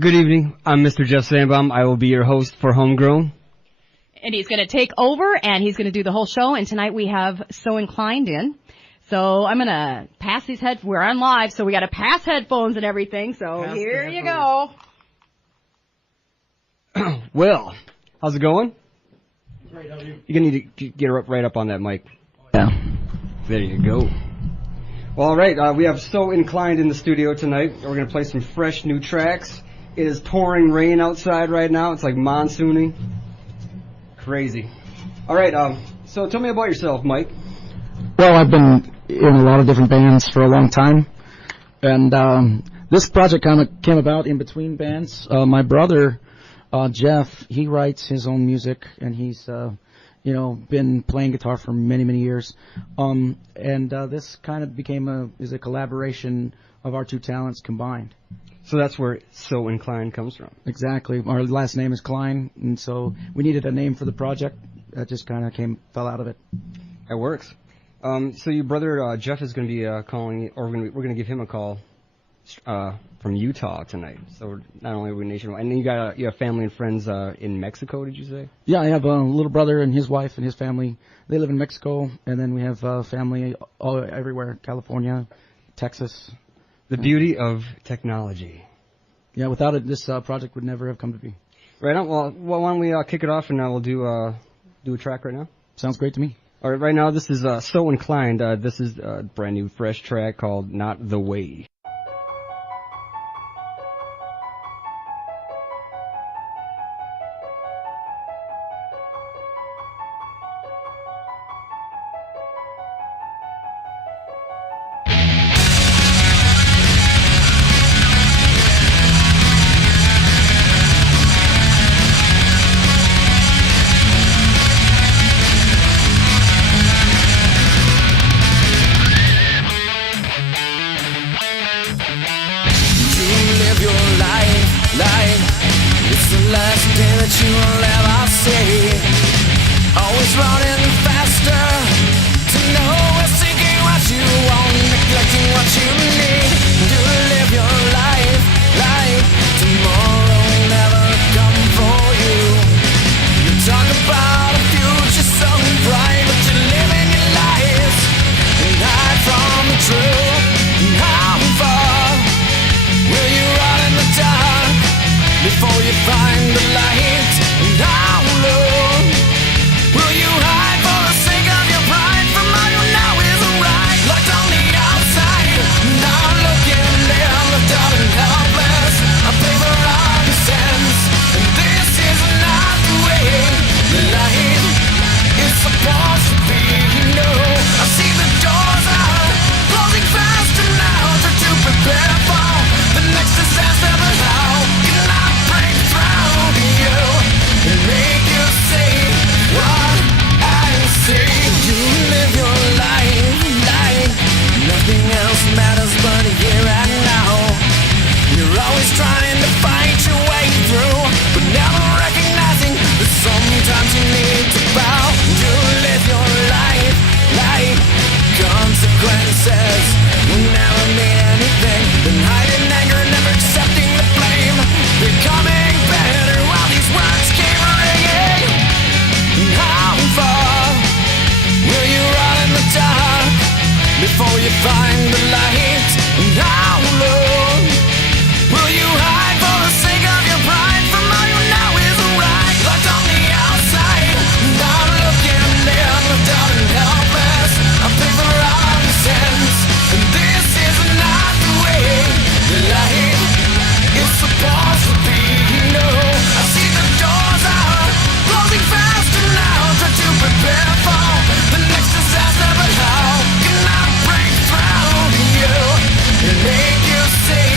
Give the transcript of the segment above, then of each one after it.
Good evening. I'm Mr. Jeff Sandbaum. I will be your host for Homegrown. And he's going to take over, and he's going to do the whole show. And tonight we have So Inclined in. So I'm going to pass these headphones. We're on live, so we got to pass headphones and everything. So here you go. Well, how's it going? Great, how are you? You're going to need to get right up on that mic. Yeah. There you go. Well, all right. We have So Inclined in the studio tonight. We're going to play some fresh new tracks. It is pouring rain outside right now. It's like monsooning. Crazy. All right. So tell me about yourself, Mike. Well, I've been in a lot of different bands for a long time. And this project kind of came about in between bands. My brother, Jeff, he writes his own music, and he's, been playing guitar for many, many years. And this kind of became a collaboration of our two talents combined. So that's where So Inclined comes from. Exactly. Our last name is Klein, and so we needed a name for the project. That just kind of fell out of it. That works. So your brother Jeff is going to be calling, or we're going to give him a call from Utah tonight. So not only are we nationwide, and then you have family and friends in Mexico. Did you say? Yeah, I have a little brother and his wife and his family. They live in Mexico, and then we have family everywhere: California, Texas. The beauty of technology. Yeah, without it, this project would never have come to be. Right on. Well, why don't we kick it off, and we'll do a track right now? Sounds great to me. All right, right now this is So Inclined. This is a brand new, fresh track called Not the Way. Before you find the light, and how low will you hide for the sake of your pride from all you know isn't right? Locked on the outside, not looking in, left out and helpless. I pay for all your sins, and this is not the way the light is supposed to be. No, I see the doors are closing faster now. Try to prepare for the next disaster, but how can I break through to you and make you see what I see? You live your life, nothing else matters but here and now. You're always trying to fight your way through, but never recognizing that sometimes you need to bow. You live your life, consequences will never mean anything than hiding anger, never accepting the blame, becoming better while these words keep ringing. How far will you run in the dark before you find the light? And how long will you hide for the sake of your pride from all you know isn't right? Locked on the outside, not looking in, left out and helpless. I pay for all the sins, and this is not the way the light is supposed to be. No, I see the doors are closing faster now. Try to prepare for the next disaster, but how can I break through to you and make you see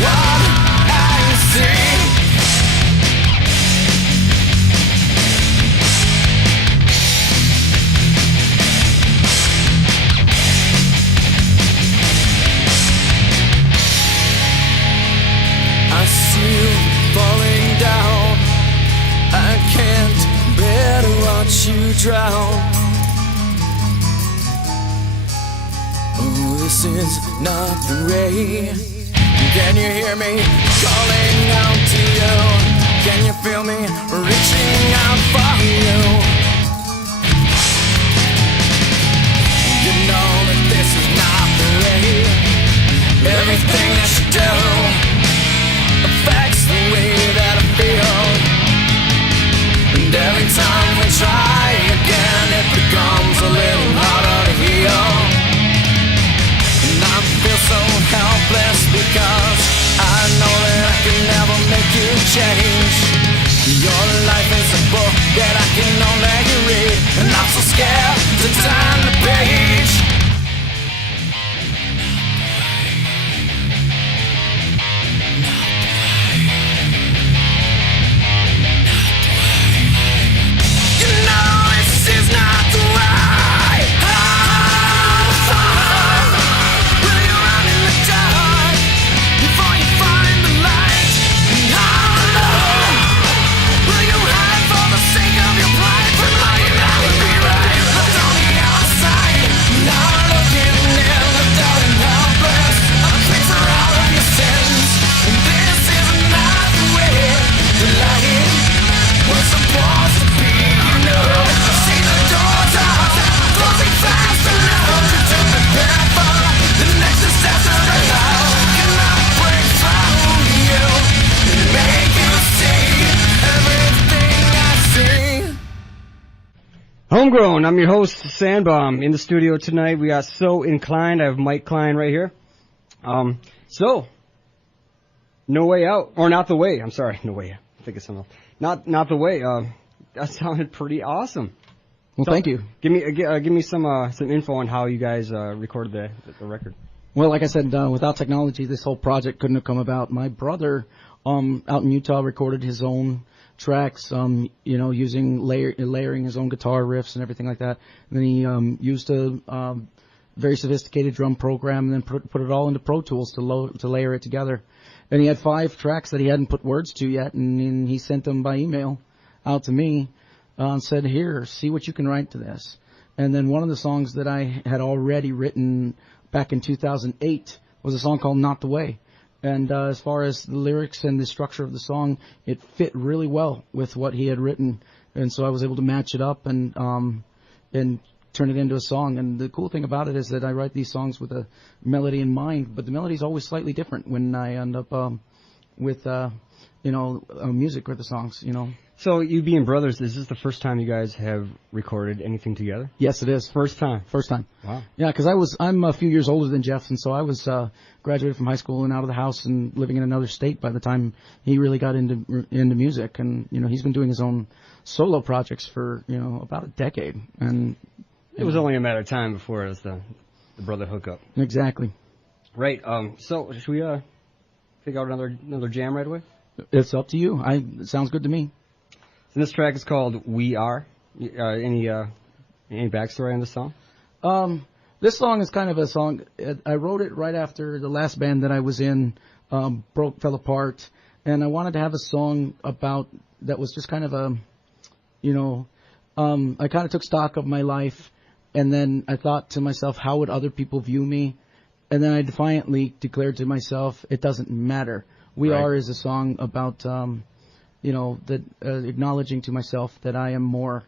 what I see? I see you falling down. I can't bear to watch you drown. Oh, this is not the way. Can you hear me calling out Homegrown, I'm your host, Sandbomb. In the studio tonight, we got So Inclined. I have Mike Klein right here. So, No Way Out, or Not the Way, I'm sorry, No Way Out. I think it's something else. Not the Way, that sounded pretty awesome. Well, So, thank you. Give me some info on how you guys recorded the record. Well, like I said, without technology, this whole project couldn't have come about. My brother, out in Utah, recorded his own tracks, using layering his own guitar riffs and everything like that. And then he used a very sophisticated drum program and then put it all into Pro Tools to layer it together. And he had 5 tracks that he hadn't put words to yet, and he sent them by email out to me and said, "Here, see what you can write to this." And then one of the songs that I had already written back in 2008 was a song called Not the Way. And as far as the lyrics and the structure of the song, it fit really well with what he had written. And so I was able to match it up and turn it into a song. And the cool thing about it is that I write these songs with a melody in mind, but the melody is always slightly different when I end up with music with the songs, So, you being brothers, is this the first time you guys have recorded anything together? Yes, it is. First time. First time. Wow. Yeah, because I'm a few years older than Jeff, and so I was graduated from high school and out of the house and living in another state by the time he really got into music. And he's been doing his own solo projects for about a decade. And It was only a matter of time before it was the brother hookup. Exactly. Right. So should we figure out another jam right away? It's up to you. It sounds good to me. So this track is called We Are. Any backstory on this song? This song is kind of a song. I wrote it right after the last band that I was in fell apart, and I wanted to have a song about that was just kind of I kind of took stock of my life, and then I thought to myself, how would other people view me? And then I defiantly declared to myself, it doesn't matter. We Right. Are is a song about acknowledging to myself that I am more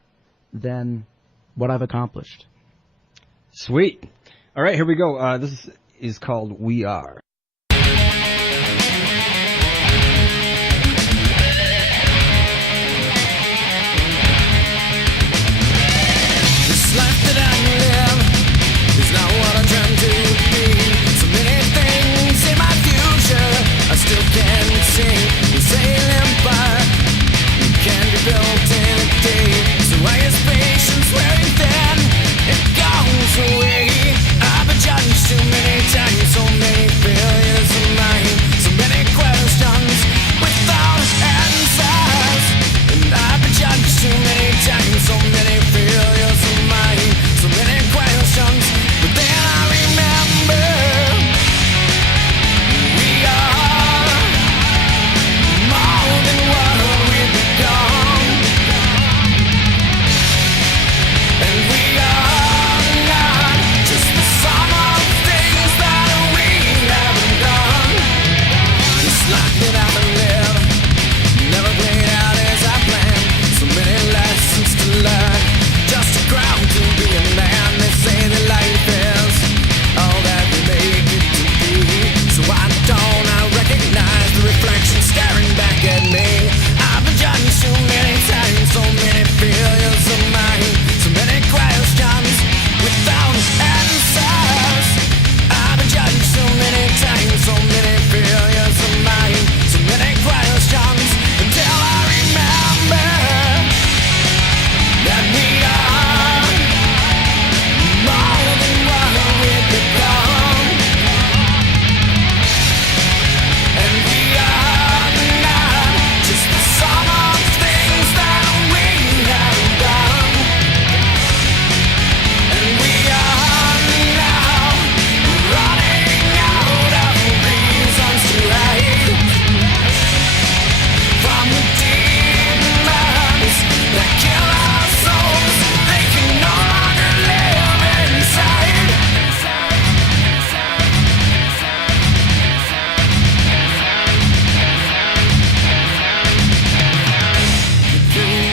than what I've accomplished. Sweet. All right, here we go. This is called We Are. This life that I live is not what I dreamt to be. So many things in my future I still can't see. The sailing empire can be built in a day. So I use patience wearing thin. It goes away. I've been judged too many times. So many failures of mine. So many questions without answers. And I've been judged too many times. So many failures of mine. So many questions. But then I remember we are more than what we've become. And we are not just the sum of things that we haven't done. This life that I've lived never played out as I planned. So many lessons to learn, just a ground to be a man. They say that life is all that we make it to be. So I recognize the reflection staring back at me. I've been judged too many times, so many failures of mine, so many questions without answers. I've been judged so many times, so many failures of mine, so many questions, until I remember that we are more than what we've become. And we are not just the sum of things that we haven't done. And we are now running out of reasons to hide from the demons that kill our souls. They can no longer live inside.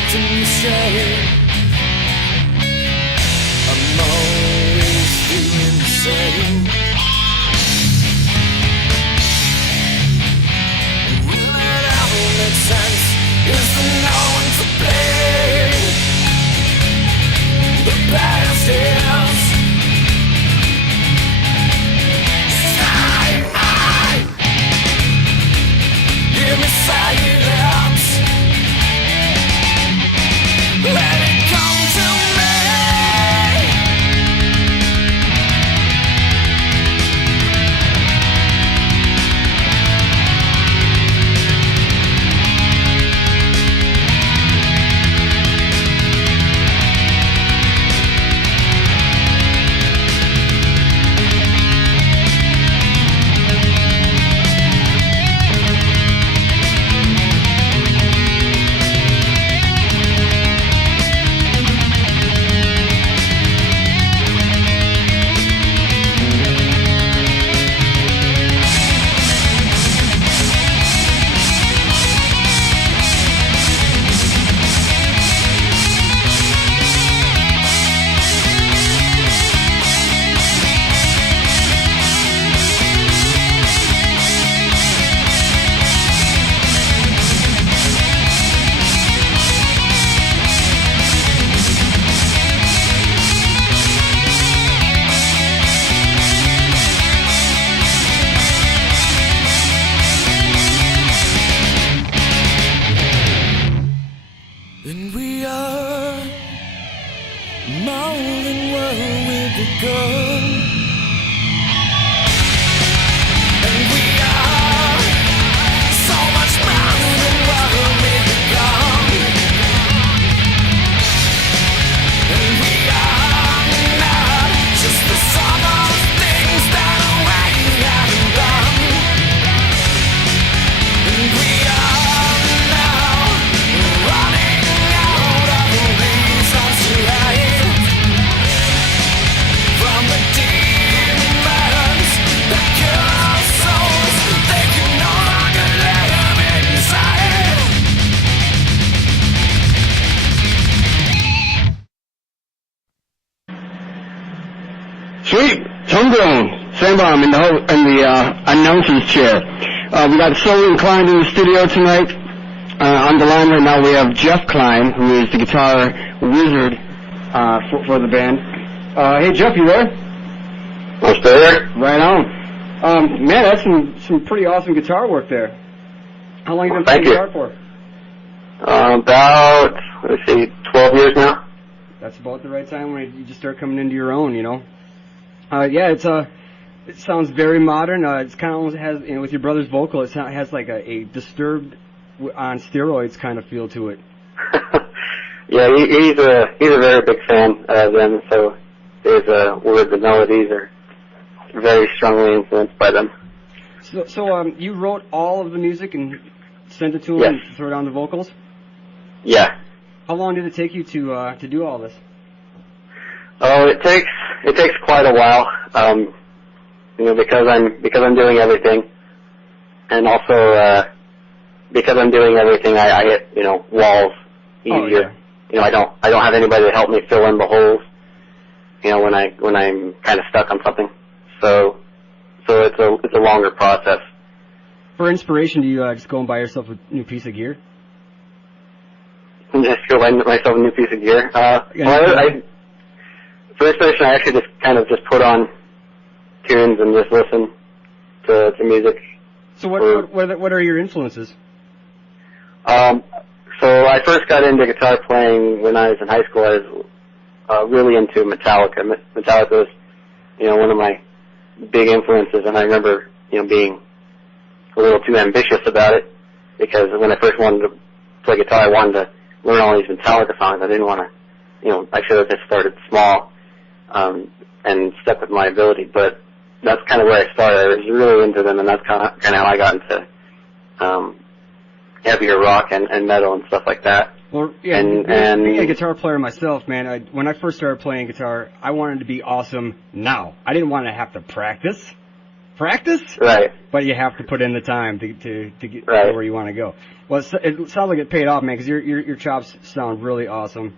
To say I'm always feeling the same. Will it ever make sense? Is there no one to blame? And we are more than what we've become. And we are so much more than what we've become. And we are not just the sum of things that we haven't done. And we are now running out of reasons to hide from the demons that kill our souls. They can no longer live inside. Sweet, Homegrown, Sandbomb in the announcer's chair. We got So Inclined in the studio tonight. On the line right now we have Jeff Klein, who is the guitar wizard for the band. Hey Jeff, you there? I'm still here. Right on. Man, that's some pretty awesome guitar work there. How long have you been playing guitar for? About, let's see, 12 years now. That's about the right time when you just start coming into your own, you know. Yeah, it sounds very modern. It's kind of almost has, you know, with your brother's vocal, it has like a Disturbed on steroids kind of feel to it. Yeah, he's a very big fan of them, so his words and melodies are very strongly influenced by them. So you wrote all of the music and sent it to him Yes. and threw down the vocals? Yeah. How long did it take you to do all this? Oh, it takes quite a while. You know, because I'm doing everything, and also because I'm doing everything, I hit, you know, walls easier. Oh, yeah. You know, I don't have anybody to help me fill in the holes. You know, when I'm kind of stuck on something. So it's a longer process. For inspiration, do you just go and buy yourself a new piece of gear? And just go buy myself a new piece of gear. For inspiration, I actually just put on tunes and just listen to music. So what are your influences? So I first got into guitar playing when I was in high school. I was really into Metallica. Metallica was, you know, one of my big influences, and I remember, you know, being a little too ambitious about it, because when I first wanted to play guitar, I wanted to learn all these Metallica songs. I didn't want to, you know, I should have just started small and stepped with my ability, but that's kind of where I started. I was really into them, and that's kind of how I got into heavier rock and metal and stuff like that. Well, yeah, and being a guitar player myself, man, when I first started playing guitar, I wanted to be awesome now. I didn't want to have to practice, Right. but you have to put in the time to get Right. where you want to go. Well, it sounds like it paid off, man, because your chops sound really awesome.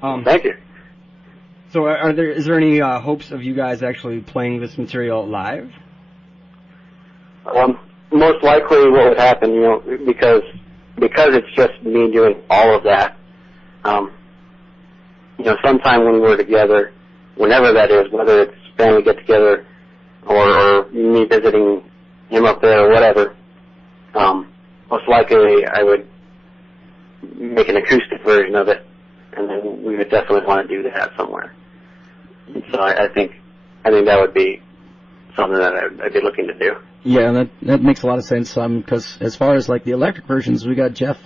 Thank you. So, is there any hopes of you guys actually playing this material live? Most likely, what would happen, you know, because it's just me doing all of that. You know, sometime when we're together, whenever that is, whether it's family get together or me visiting him up there or whatever, most likely I would make an acoustic version of it, and then we would definitely want to do that somewhere. And so I think that would be something that I'd be looking to do. Yeah, that makes a lot of sense. Because as far as like the electric versions, we got Jeff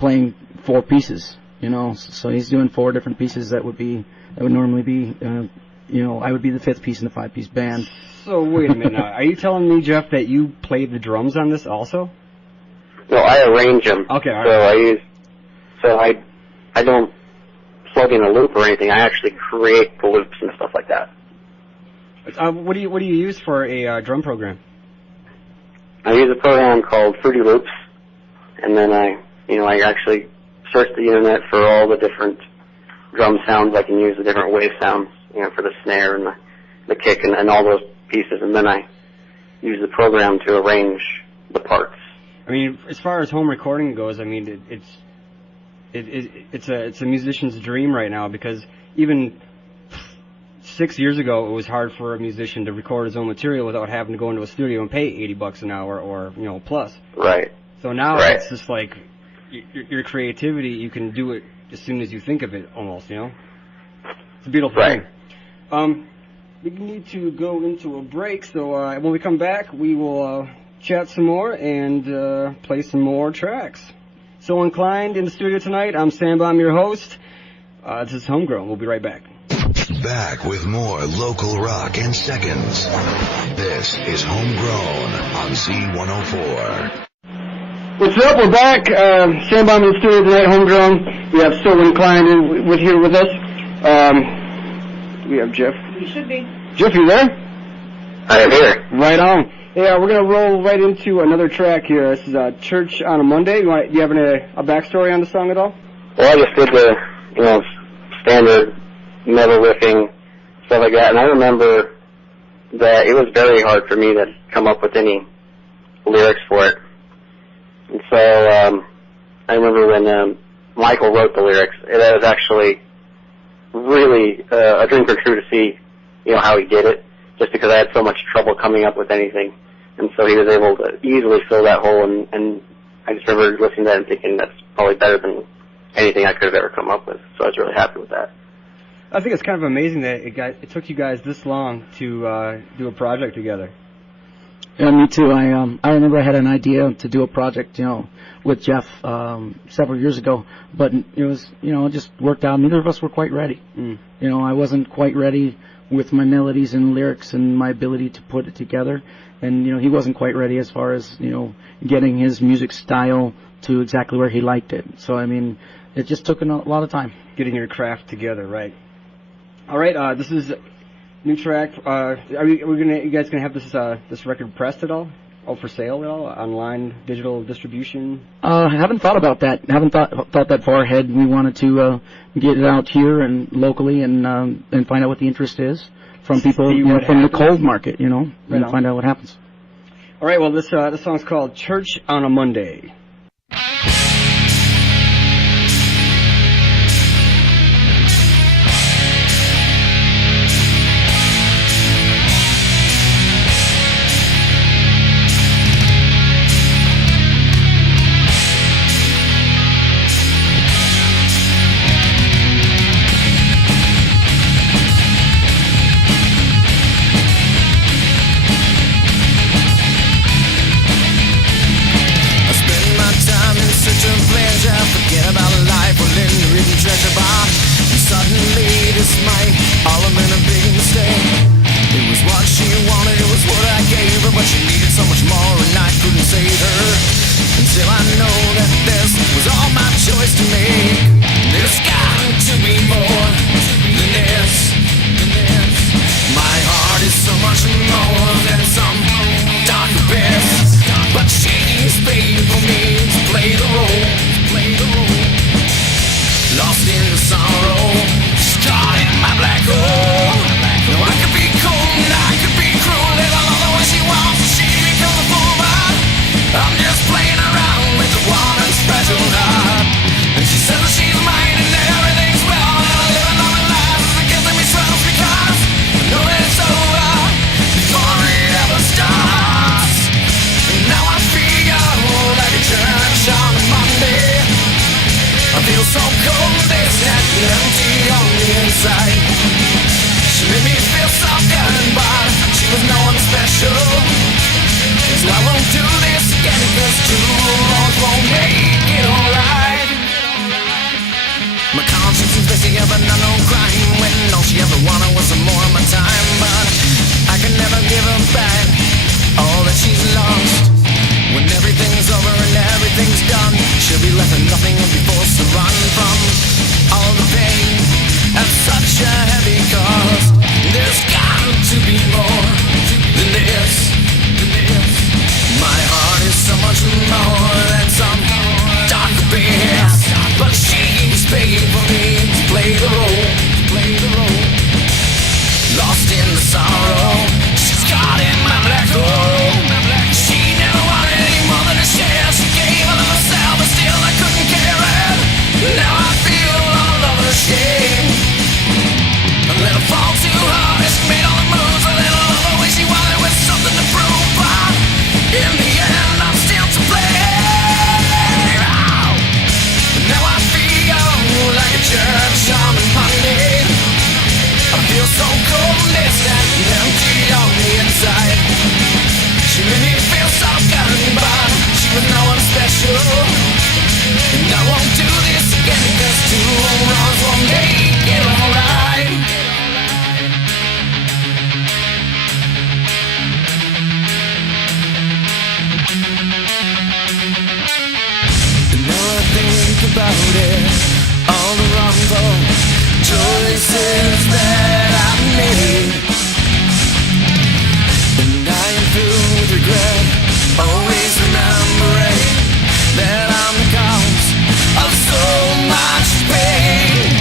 playing 4 pieces. You know, so he's doing 4 different pieces. That would normally be, you know, I would be the 5th piece in the 5-piece band. So wait a minute now. Are you telling me, Jeff, that you played the drums on this also? No, I arrange them. Okay, all right. I don't plug in a loop or anything. I actually create the loops and stuff like that. What do you use for a drum program? I use a program called Fruity Loops, and then I actually search the internet for all the different drum sounds. I can use the different wave sounds, you know, for the snare and the kick and all those pieces, and then I use the program to arrange the parts. I mean, as far as home recording goes, I mean, it's a musician's dream right now, because even 6 years ago, it was hard for a musician to record his own material without having to go into a studio and pay $80 an hour or, you know, plus. Right. So now Right. it's just like your creativity, you can do it as soon as you think of it, almost, you know? It's a beautiful Right. thing. We need to go into a break, so when we come back, we will chat some more and play some more tracks. So Inclined in the studio tonight. I'm Sam Baum, your host. This is Homegrown. We'll be right back. Back with more local rock in seconds. This is Homegrown on Z104. What's up? We're back. Sam Baum in the studio tonight, Homegrown. We have So Inclined here with us. We have Jeff. You should be. Jeff, you there? I am here. Right on. Yeah, we're gonna roll right into another track here. This is Church on a Monday. Do you have a backstory on the song at all? Well, I just did the, standard metal riffing, stuff like that, and I remember that it was very hard for me to come up with any lyrics for it. And so, I remember when Michael wrote the lyrics, it was actually really a dream come true to see, how he did it, just because I had so much trouble coming up with anything. And so he was able to easily fill that hole, and I just remember listening to that and thinking that's probably better than anything I could have ever come up with. So I was really happy with that. I think it's kind of amazing that it took you guys this long to do a project together. Yeah, me too. I remember I had an idea to do a project, with Jeff several years ago, but it was, it just worked out. Neither of us were quite ready. I wasn't quite ready with my melodies and lyrics and my ability to put it together, and he wasn't quite ready as far as getting his music style to exactly where he liked it. So it just took a lot of time. Getting your craft together, right? All right, this is new track. You guys gonna have this record pressed at all? Oh, for sale at all? Online digital distribution? I haven't thought about that. Haven't thought that far ahead. We wanted to get it out here and locally and find out what the interest is from people from the cold market, and find out what happens. All right. Well, this song's called "Church on a Monday." Still I couldn't care. And I won't do this again, because 2 wrongs won't make it alright. And now I think about it, all the wrongful choices that I've made, and I am filled with regret, always remembering that I'm the cause of so much pain.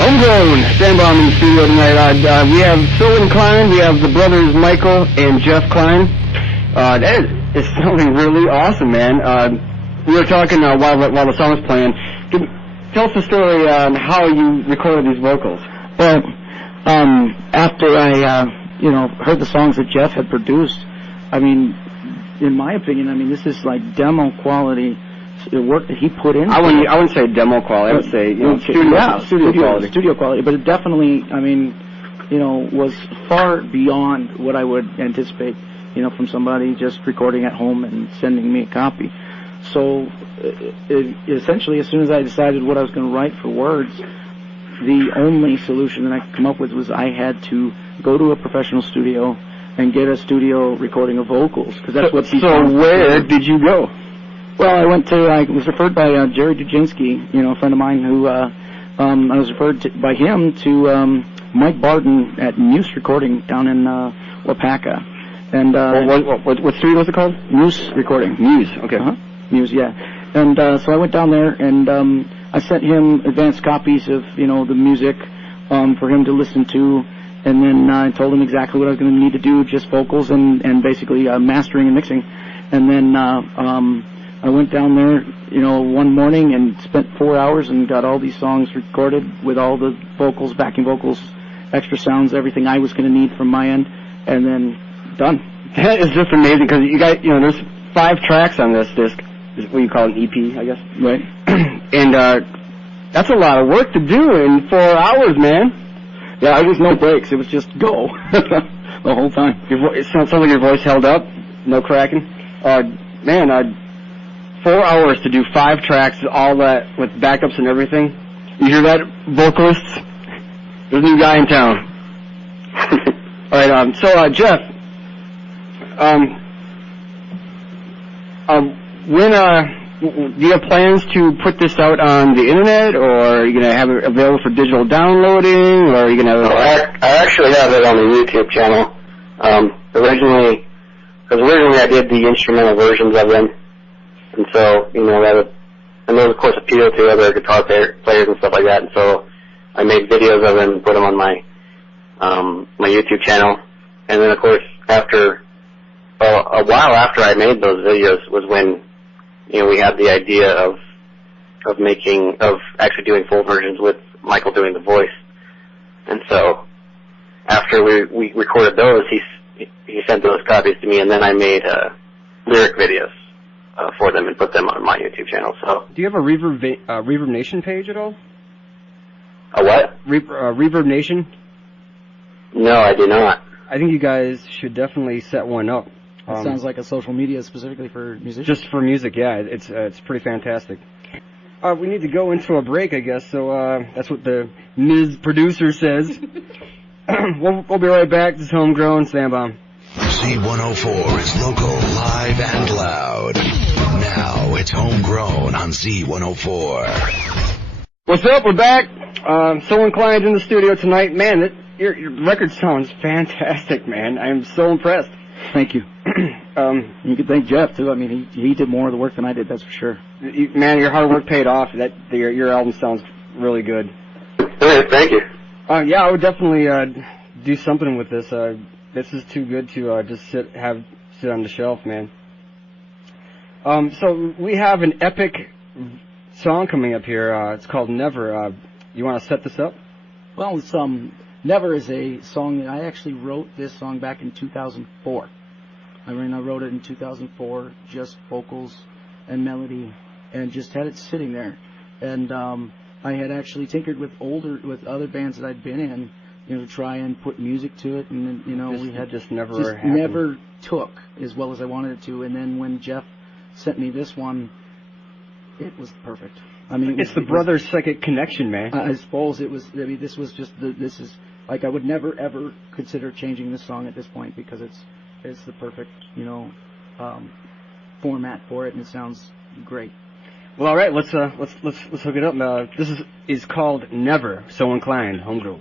Homegrown, stand by in the studio tonight. We have So Inclined, we have the brothers Michael and Jeff Klein. That is sounding really awesome, man. We were talking while the song was playing. Tell us the story on how you recorded these vocals. Well, after I, heard the songs that Jeff had produced, I mean, in my opinion, this is like demo quality. The work that he put in. I wouldn't say demo quality. I would say studio quality. But it definitely, was far beyond what I would anticipate, from somebody just recording at home and sending me a copy. So, essentially, as soon as I decided what I was going to write for words, the only solution that I could come up with was I had to go to a professional studio and get a studio recording of vocals, because that's what. So where did you go? Well, I was referred by Jerry Dujinsky, a friend of mine who, I was referred by him to Mike Barton at Muse Recording down in Wapaka. And what studio was it called? Muse Recording. Muse, okay. Muse, yeah. And so I went down there, and I sent him advanced copies of, the music for him to listen to, and then I told him exactly what I was going to need to do, just vocals and basically mastering and mixing. And then I went down there, one morning and spent 4 hours and got all these songs recorded with all the vocals, backing vocals, extra sounds, everything I was going to need from my end, and then done. That is just amazing, because you got, there's 5 tracks on this disc. Is what you call an EP, I guess. Right. And that's a lot of work to do in 4 hours, man. Yeah, it was no breaks. It was just go the whole time. It sounds like your voice held up, no cracking. Man, 4 hours to do 5 tracks, all that with backups and everything. You hear that, vocalists? There's a new guy in town. All right. So Jeff, when do you have plans to put this out on the internet, or are you gonna have it available for digital downloading, or are you gonna? I actually have it on the YouTube channel. Originally I did the instrumental versions of them, and so and those of course appeal to other guitar players and stuff like that. And so I made videos of them and put them on my YouTube channel. And then of course a while after I made those videos was when we had the idea of actually doing full versions with Michael doing the voice. And so after we recorded those, he sent those copies to me, and then I made lyric videos for them and put them on my YouTube channel. So, Do you have a Reverb Nation page at all? a what? Reverb Nation? No, I do not. I think you guys should definitely set one up. It sounds like a social media specifically for musicians. Just for music, yeah. It's pretty fantastic. We need to go into a break, I guess. So that's what the Ms. Producer says. We'll be right back. This is Homegrown. Stand by. Z104 is local, live, and loud. Now it's Homegrown on Z104. What's up? We're back. So inclined in the studio tonight. Man, your record sounds fantastic, man. I am so impressed. Thank you. You can thank Jeff too. I mean, he did more of the work than I did. That's for sure. Man, your hard work paid off. Your album sounds really good. Thank you. Yeah, I would definitely do something with this. This is too good to just sit on the shelf, man. So we have an epic song coming up here. It's called Never. You want to set this up? Well, it's Never is a song that I actually wrote this song back in 2004. I wrote it in 2004, just vocals and melody, and just had it sitting there. And I had actually tinkered with other bands that I'd been in, to try and put music to it, and we had just never never took as well as I wanted it to. And then when Jeff sent me this one, it was perfect. I mean, it's the brother psychic connection, man. I suppose it was. I mean, this was just this is like I would never ever consider changing this song at this point because it's the perfect format for it, and it sounds great. Well, all right, let's hook it up. This is called Never. So Inclined, Homegrown.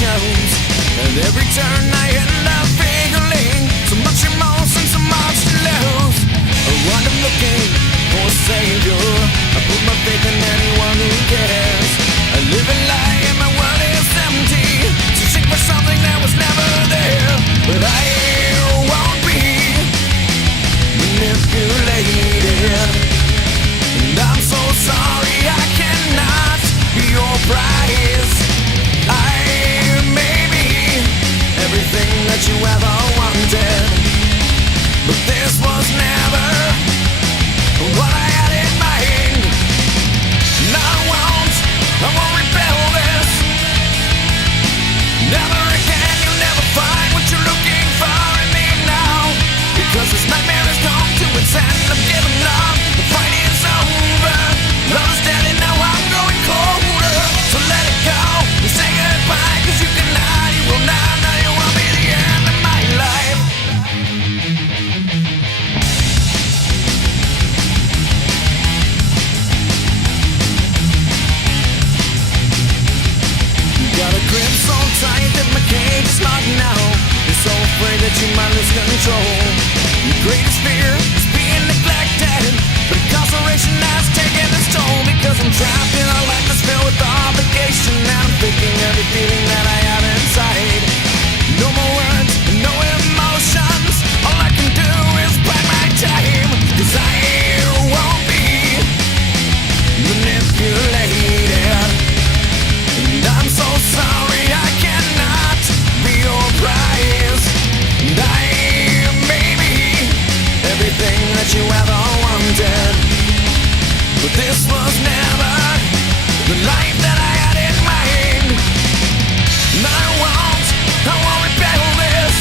At every turn I end up feeling so much emotion, so much to lose. I wander looking for a savior. I put my faith in anyone who cares. I live a lie and my world is empty. Searching for something that was never there. But I won't be manipulated. And I'm so sorry I cannot be your prize. Everything that you ever wanted, but this was never what I had in mind. And I won't rebel this. Never again, you'll never find what you're looking for in me now, because this nightmare has come to its end. I'm giving up, the fight is over. Love is dead and now I'm growing colder. So let it go and say goodbye, cause you cannot, you will not. So tight that my cage is locked now. You're so afraid that you might lose control. Your greatest fear is being neglected, but incarceration has taken its toll. Because I'm trapped in a life that's filled with obligation, and I'm faking every feeling that I have inside. No more words, no emotions. All I can do is bide my time, cause I won't be manipulated. And I'm so sorry I cannot be your prize. And I may be everything that you ever wanted, but this was never the life that I had in mind. And I won't rebel this.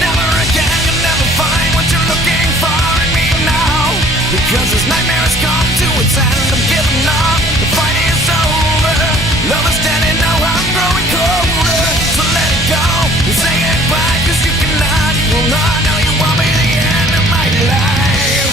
Never again, you'll never find what you're looking for in me now, because this nightmare has come to its end. I'm giving up, the fight is over. Love is dead and now I'm growing colder. So let it go and say goodbye, cause you cannot, you will not. Now you won't be the end of my life.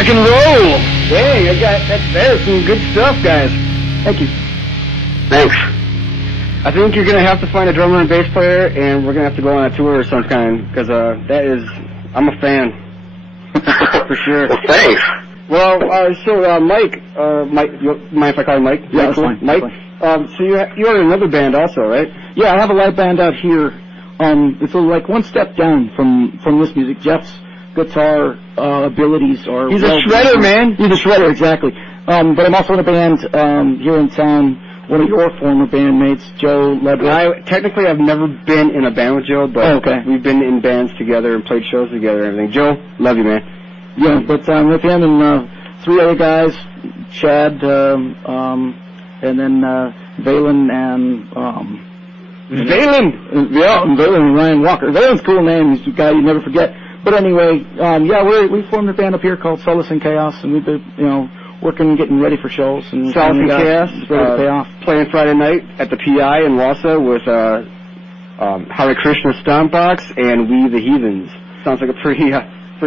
rock and roll. Dang, that is some good stuff, guys. Thank you. Thanks. I think you're gonna have to find a drummer and bass player, and we're gonna have to go on a tour of some kind, because I'm a fan. For sure. Well, thanks. Well, Mike, you mind if I call you Mike? Yeah, that's fine. Mike, so you are in another band also, right? Yeah, I have a live band out here. It's like one step down from this music. Jeff's guitar abilities are... He's a shredder, man. He's a shredder, exactly. But I'm also in a band here in town. One of your former bandmates, Joe Ledwell. Technically, I've never been in a band with Joe, but we've been in bands together and played shows together and everything. Joe, love you, man. Yeah, but with him and 3 other guys, Chad, and then Valen and... Valen? Yeah, Valen and Ryan Walker. Valen's a cool name. He's a guy you never forget. But anyway, we formed a band up here called Solace and Chaos, and we've been, working, getting ready for shows. And Solace and Chaos, ready to pay off. Playing Friday night at the PI in Wausau with Hare Krishna Stompbox and We the Heathens. Sounds like a pretty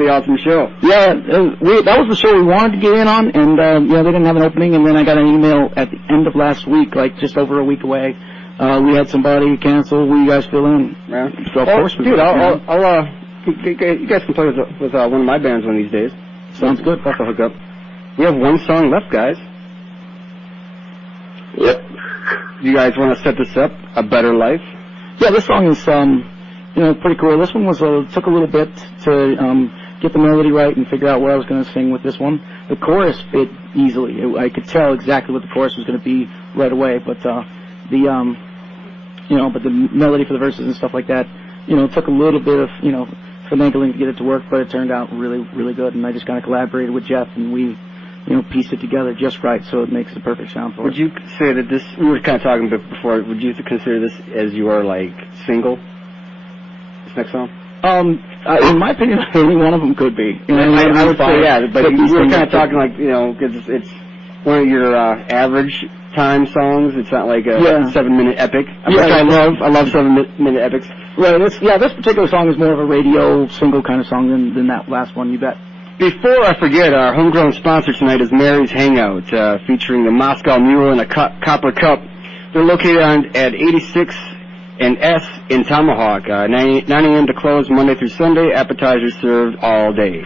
awesome show. Yeah, that was the show we wanted to get in on, and they didn't have an opening, and then I got an email at the end of last week, like just over a week away. We had somebody cancel. Will you guys fill in? Yeah. So of course we dude, you guys can play with one of my bands one of these days. Sounds good. That's a hookup. We have one song left, guys. Yep. You guys want to set this up? A Better Life? Yeah, this song is, pretty cool. This one took a little bit to get the melody right and figure out what I was going to sing with this one. The chorus fit easily. I could tell exactly what the chorus was going to be right away, but the melody for the verses and stuff like that, took a little bit of, finagling to get it to work, but it turned out really, really good. And I just kind of collaborated with Jeff, and we, pieced it together just right, so it makes the perfect sound for it. Would you say that this? We were kind of talking before. Would you consider this as your single? This next song? In my opinion, any one of them could be. I would say yeah, but we were kind of talking because it's one of your average time songs. It's not like a 7-minute epic, which I love. I love 7-minute epics. Right. This particular song is more of a radio single kind of song than that last one. You bet. Before I forget, our homegrown sponsor tonight is Mary's Hangout, featuring the Moscow Mule and a copper cup. They're located at 86 and S in Tomahawk. 9 a.m. to close Monday through Sunday. Appetizers served all day.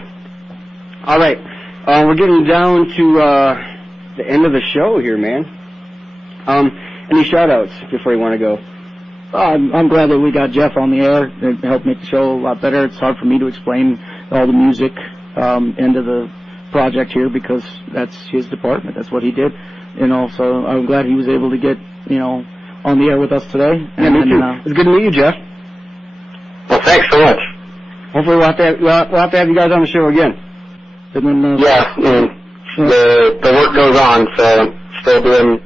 All right, we're getting down to the end of the show here, man. Any shout-outs before you want to go? I'm glad that we got Jeff on the air. It helped make the show a lot better. It's hard for me to explain all the music end of the project here because that's his department. That's what he did. So I'm glad he was able to get, on the air with us today. Yeah, me too. It's good to meet you, Jeff. Well, thanks so much. Hopefully we'll have to have you guys on the show again. And then, the work goes on, so still doing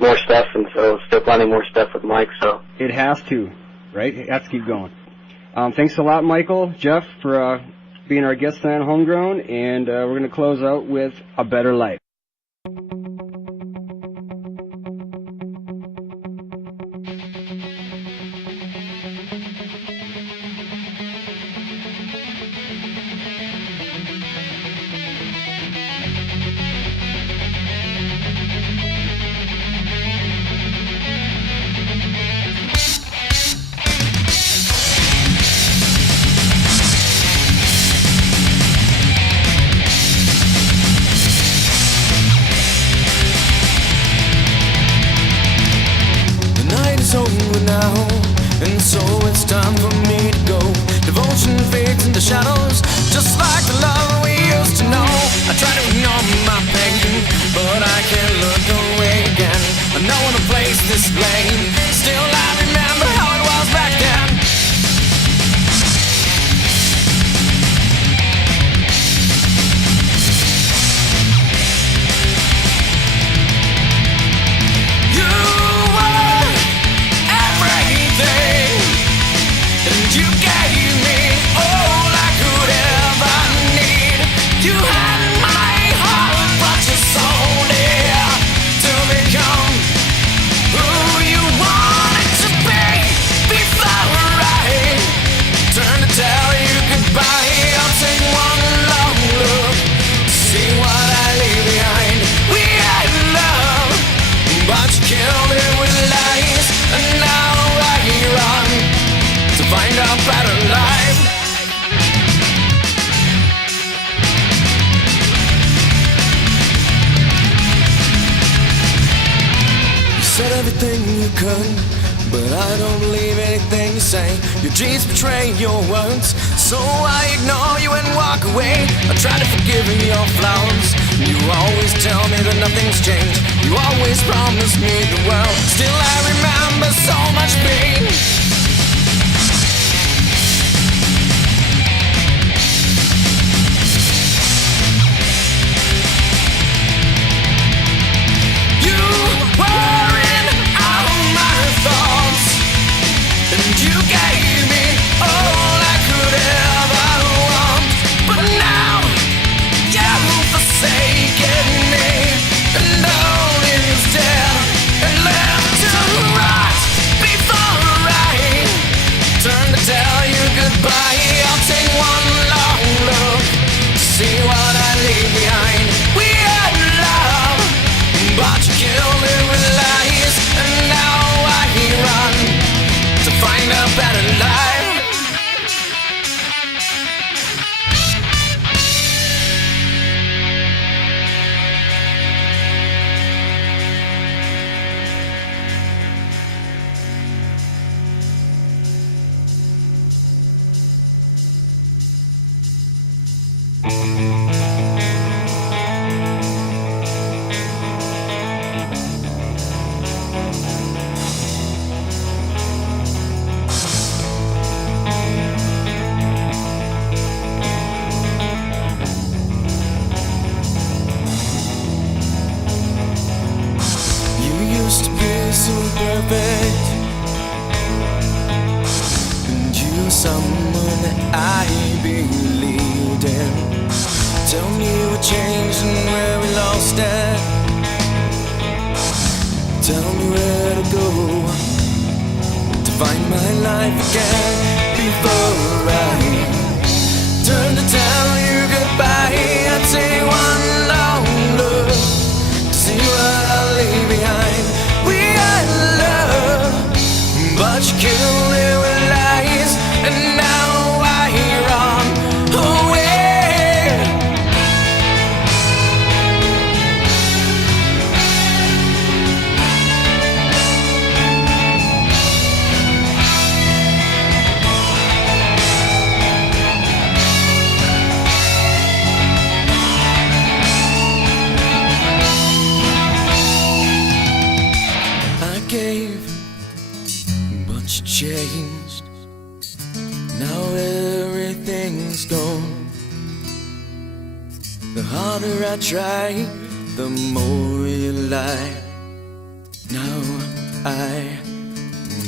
more stuff, and so still planning more stuff with Mike, so. It has to, right? It has to keep going. Thanks a lot, Michael, Jeff, for being our guest tonight on Homegrown, and we're going to close out with A Better Life. over now, and so it's time for me to go. Devotion fades into shadows, just like the love we used to know. I try to ignore my pain, but I can't look away again. I know in a place this blame, still I remember how it was back then. You gave me all I could ever need. You had my heart, but you sold it to become who you wanted killed it with lies, and now I run to find a better life. You said everything you could, but I don't believe anything you say. Your dreams betray your words, so I ignore you and walk away. I try to forgive your flaws. You always tell me that nothing's changed. You always promise me the world. Still I remember so much pain. You were in all my thoughts, and you gave me all I could ever want. But now you've forsaken me, and all is dead and left to rot. Before I turn to tell you goodbye, I'll take one long look to see what I leave behind. We had love, but you killed it with lies, and now I run to find a better life. So perfect, and you're someone that I believed in. Tell me what changed and where we lost it. Tell me where to go to find my life again. Before I turn to tell you goodbye, I'd say one long look to see what I leave behind. But you killed it with lies, and now I run away. I gave, but you changed. Now everything's gone. The harder I try, the more you lie. Now I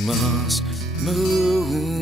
must move